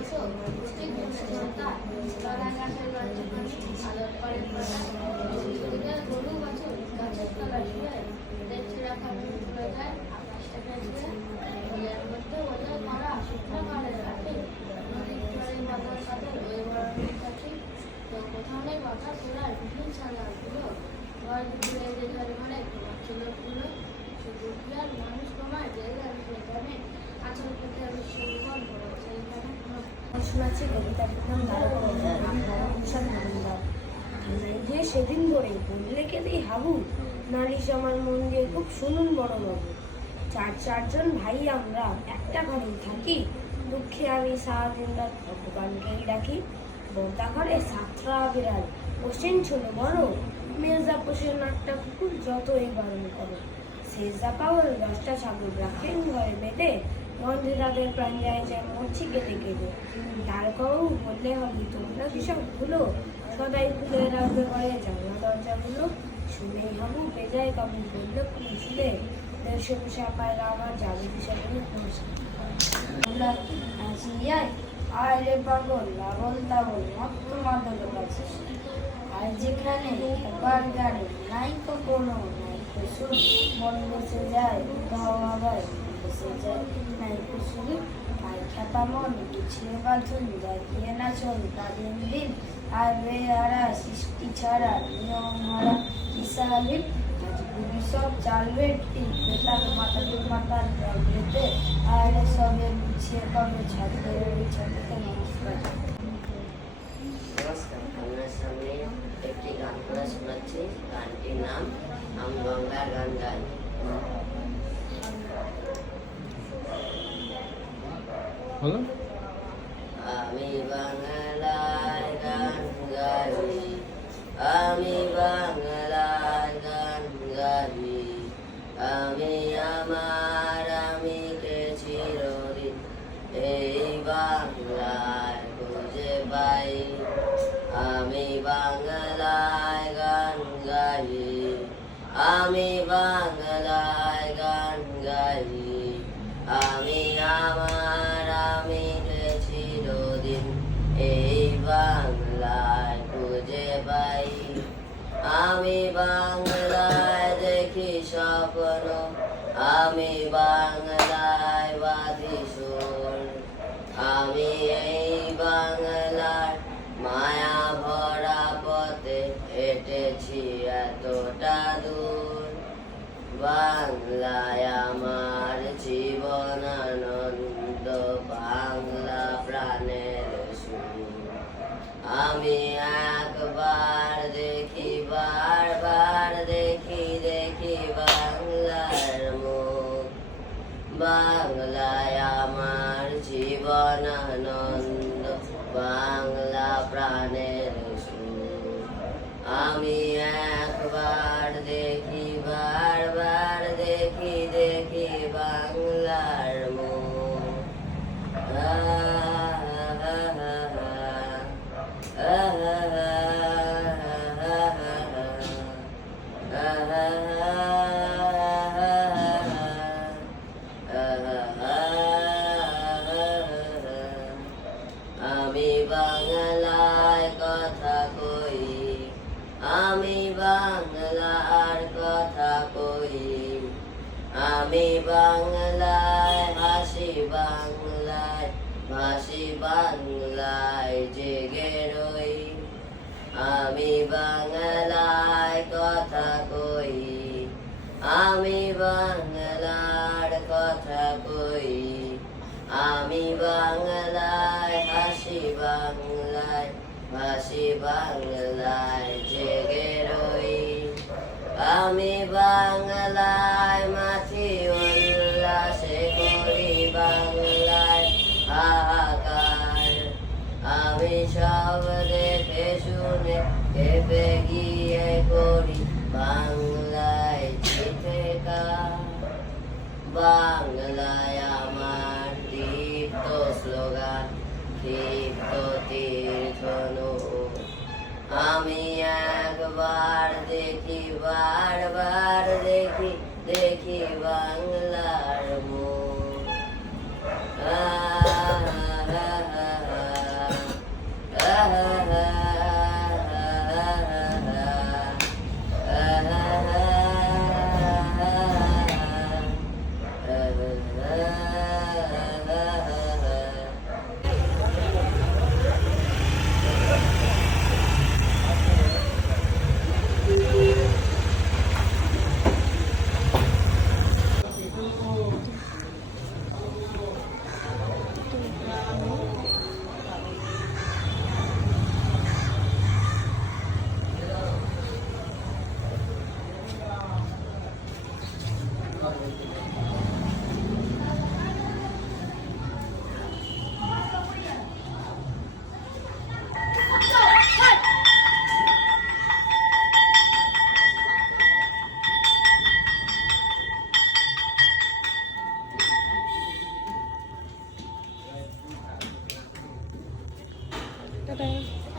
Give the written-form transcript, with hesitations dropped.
বসো ঠিক বসে ঝোঁকা লড়াই গাছের লজ্জা পানি আলোর পরে গরু বছর গাছের তলা শুয়ে দেখছে রাখা চলে যায় আকাশটাকে ছুঁয়ে ফুলের মধ্যে বলে তারা শুকনো কালের কাঠে নদীর চরে বাঁধার সাথে ওই বরণের কাছে তো কোথাও নেই বাঁধা তোলার বিভিন্ন ছানাগুলো ঘর ঘুরে যে ঘরে ঘরে ঘুমাচ্ছিল ফুলো শুধু কি আর মানুষ কমায় যে সেখানে আচল পেতে বিশ্ববিদ্যালয় সেইখানে শোনাচ্ছি কবিতার নাম যে সেদিন ধরে বললে কেঁদেই হাবু নালিশ আমার মন দিয়ে খুব শুনুন বড় বাবু চারজন ভাই আমরা একটা ঘরেই থাকি দুঃখে আমি সারাদিন রাত ভগবানকেই ডাকি বর্দা ঘরে সাতরা বিড়াল পোষেন ছিল বড় মেজা পোষেন আটটা কুকুর যতই বারণ করো শেষদা পাগল 10টা ছাগল রাখেন ঘরে বেঁধে গন্ধে তাদের প্রাণ যায় যায় মরছি কেটে কেটে তারকাও বললে হবে তোমরা কি সব ভুলো সদাই খুলে রাখবে ঘরে জানলা দরজাগুলো শুনেই হাবু বেজায় কাবু বললে খুঁজলে দেড়শো পোষা পায়রা আমার যাবে বিষয়গুলো খুঁজছে আমরা আসিয়াই আর রে পাগল লাগল তাগল মত্ত মাদল কাছে আর যেখানে এবার গাড়ি নাই তো কোনো নাই তো সুর মন বসে যায় উধাও আবার বসে যায় নাই তো শুধু আর খাতা মন গুছিয়ে বাঁধুন জাগিয়ে না চল তাদের দিন আর রে হারা সৃষ্টি ছাড়া নিয়ম হারা ইসালিম আজগুবি সব চাল বেটি বেতার মাতার ব্যাগেতে আর সবে গুছিয়ে কবে ছাড়তে ছাড়তে নমস্কার। নমস্কার, আপনার সামনে একটি গান করে শোনাচ্ছি। গানটির নাম আমি বাংলার গান গাই। আমি বাংলায় গান গাই, আমি বাংলায় গান গাই, আমি আমার আমিকে চিরদিন এই বাংলায় খুঁজে পাই। আমি বাংলায় গান গাই, আমি বাংলায় গান গাই, আমি আমার আমিকে চিরদিন এই বাংলায় খুঁজে পাই। আমি বাংলায় দেখি স্বপ্ন, আমি বাংলায় বাঁধি সুর, আমি এই বাংলার মায়া ভরা পথে হেঁটেছি এতটা দূর। বাংলায় আমার জীবন আনন্দ, বাংলা প্রাণের সুর। আমি একবার দেখি বারবার দেখি দেখি বাংলার মুখ। বাংলায় আমার জীবন আনন্দ, বাংলা প্রাণের সুর। আমি একবার দেখি বারবার দেখি দেখি বাংলার মুখ। আমি বাংলায় কথা কই, আমি বাংলার কথা কই, আমি বাংলায় হাসি, বাংলায় ভাসি, বাংলায় জেগে রই। আমি বাংলায় কথা কই, আমি বাংলার কথা কই, আমি বাংলায় হাসি, বাংলায় ভাসি, বাংলায় জেগে রই। আমি বাংলায় মাছি উল্লাসে করি, বাংলায় হাহাকার। আমি সব দেখে শুনে কেঁপে গিয়ে করি বাংলায় চিৎকার। বাংলায় আমার দীপ্ত স্লোগান, ক্ষিপ্ত তীর্থনু। আমি একবার দেখি বারবার দেখি দেখি বাংলার মুখ। টাটা।